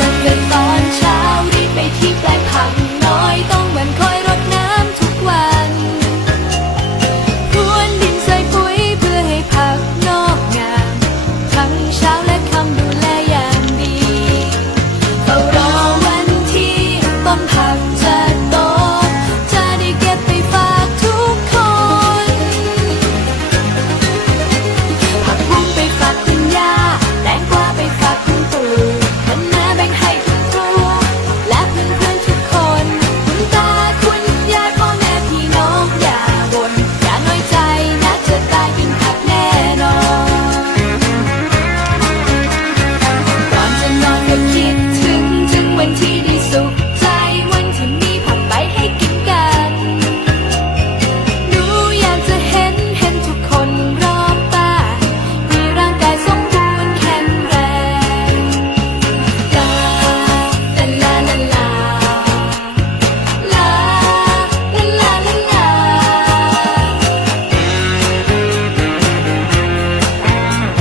ต้องเแต่ตอนเช้ารีบไปที่